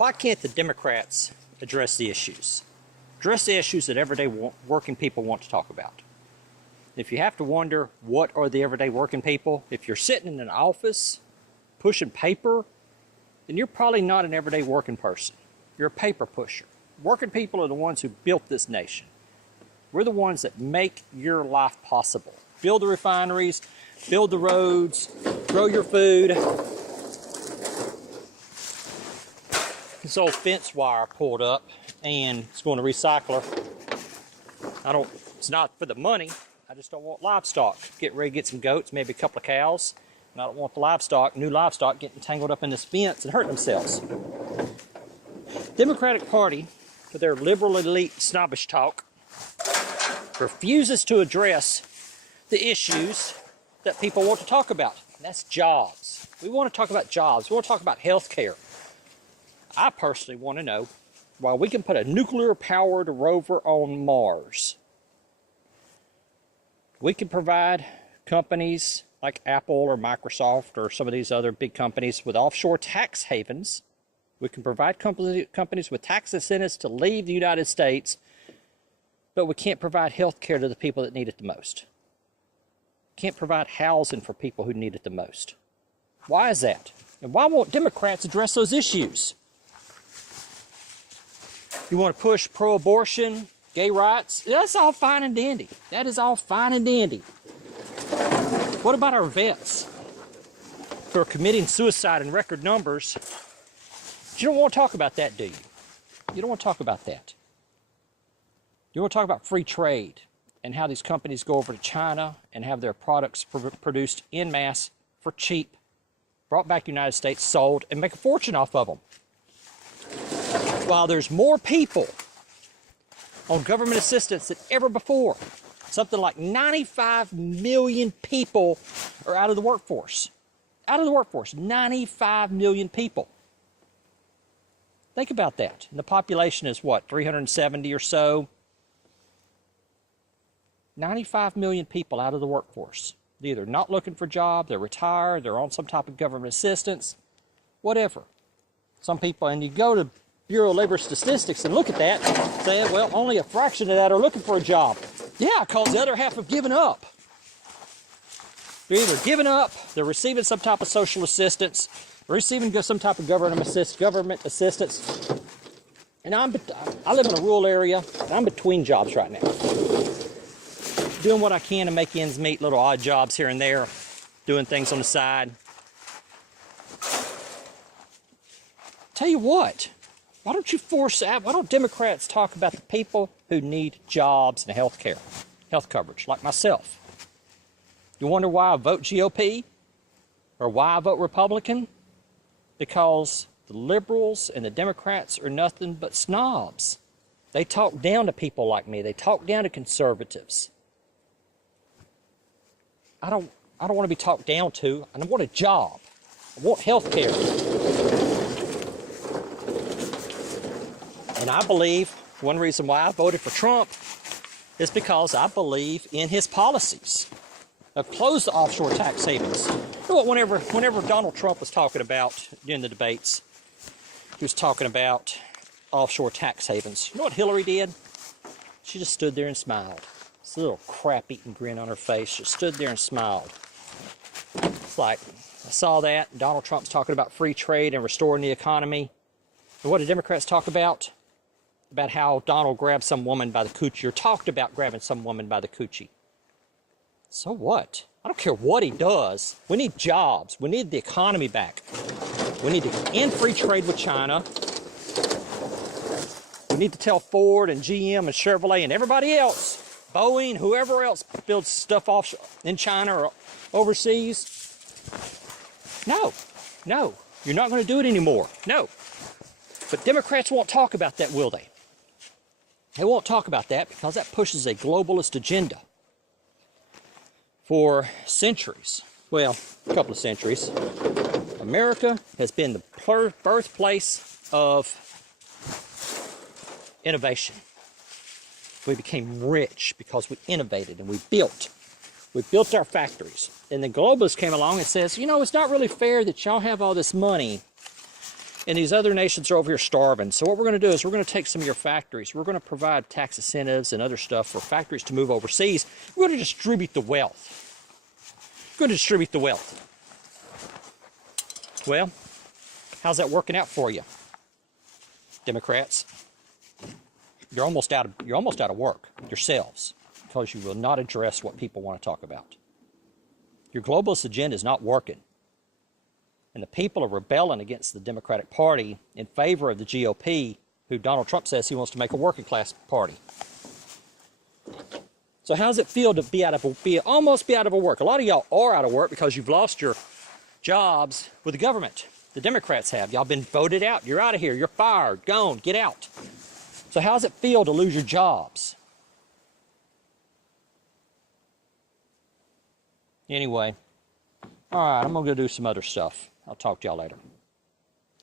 Why can't the Democrats address the issues? Address the issues that everyday working people want to talk about. If you have to wonder what are the everyday working people, if you're sitting in an office pushing paper, then you're probably not an everyday working person. You're a paper pusher. Working people are the ones who built this nation. We're the ones that make your life possible. Build the refineries, build the roads, grow your food. This old fence wire pulled up and it's going to recycler. It's not for the money. I just don't want livestock. Get ready to get some goats, maybe a couple of cows. And I don't want the new livestock getting tangled up in this fence and hurting themselves. Democratic Party, with their liberal elite snobbish talk, refuses to address the issues that people want to talk about. And that's jobs. We want to talk about jobs. We want to talk about health care. I personally want to know why we can put a nuclear-powered rover on Mars. We can provide companies like Apple or Microsoft or some of these other big companies with offshore tax havens. We can provide companies with tax incentives to leave the United States, but we can't provide health care to the people that need it the most. Can't provide housing for people who need it the most. Why is that? And why won't Democrats address those issues? You want to push pro-abortion, gay rights? That's all fine and dandy. That is all fine and dandy. What about our vets who are committing suicide in record numbers? You don't want to talk about that, do you? You don't want to talk about that. You want to talk about free trade and how these companies go over to China and have their products produced en masse for cheap, brought back to the United States, sold, and make a fortune off of them. While there's more people on government assistance than ever before, something like 95 million people are out of the workforce. Out of the workforce, 95 million people. Think about that. And the population is what, 370 or so? 95 million people out of the workforce. They're either not looking for a job, they're retired, they're on some type of government assistance, whatever. Some people, and you go to Bureau of Labor Statistics and look at that, saying, well, only a fraction of that are looking for a job. Yeah, because the other half have given up. They're either giving up, they're receiving some type of social assistance, receiving some type of government assistance. And I live in a rural area, and I'm between jobs right now. Doing what I can to make ends meet, little odd jobs here and there, doing things on the side. Tell you what, why don't you force out, why don't Democrats talk about the people who need jobs and health care, health coverage, like myself? You wonder why I vote GOP or why I vote Republican? Because the liberals and the Democrats are nothing but snobs. They talk down to people like me. They talk down to conservatives. I don't want to be talked down to. I want a job. I want health care. And I believe one reason why I voted for Trump is because I believe in his policies of close the offshore tax havens. You know what, whenever Donald Trump was talking about during the debates, he was talking about offshore tax havens. You know what Hillary did? She just stood there and smiled. This little crap-eating grin on her face. Just stood there and smiled. It's like, I saw that. Donald Trump's talking about free trade and restoring the economy. And what do Democrats talk about? About how Donald grabbed some woman by the coochie, or talked about grabbing some woman by the coochie. So what? I don't care what he does. We need jobs. We need the economy back. We need to end free trade with China. We need to tell Ford and GM and Chevrolet and everybody else, Boeing, whoever else builds stuff offshore in China or overseas. No, you're not going to do it anymore. No. But Democrats won't talk about that, will they? They won't talk about that because that pushes a globalist agenda. For centuries, well, a couple of centuries, America has been the birthplace of innovation. We became rich because we innovated and we built. We built our factories. And the globalists came along and says, you know, it's not really fair that y'all have all this money and these other nations are over here starving. So what we're going to do is we're going to take some of your factories. We're going to provide tax incentives and other stuff for factories to move overseas. We're going to distribute the wealth. We're going to distribute the wealth. Well, how's that working out for you, Democrats? You're almost out of work yourselves because you will not address what people want to talk about. Your globalist agenda is not working. And the people are rebelling against the Democratic Party in favor of the GOP, who Donald Trump says he wants to make a working class party. So how does it feel to almost be out of work? A lot of y'all are out of work because you've lost your jobs with the government. The Democrats have. Y'all been voted out. You're out of here. You're fired. Gone. Get out. So how does it feel to lose your jobs? Anyway, all right, I'm going to go do some other stuff. I'll talk to y'all later.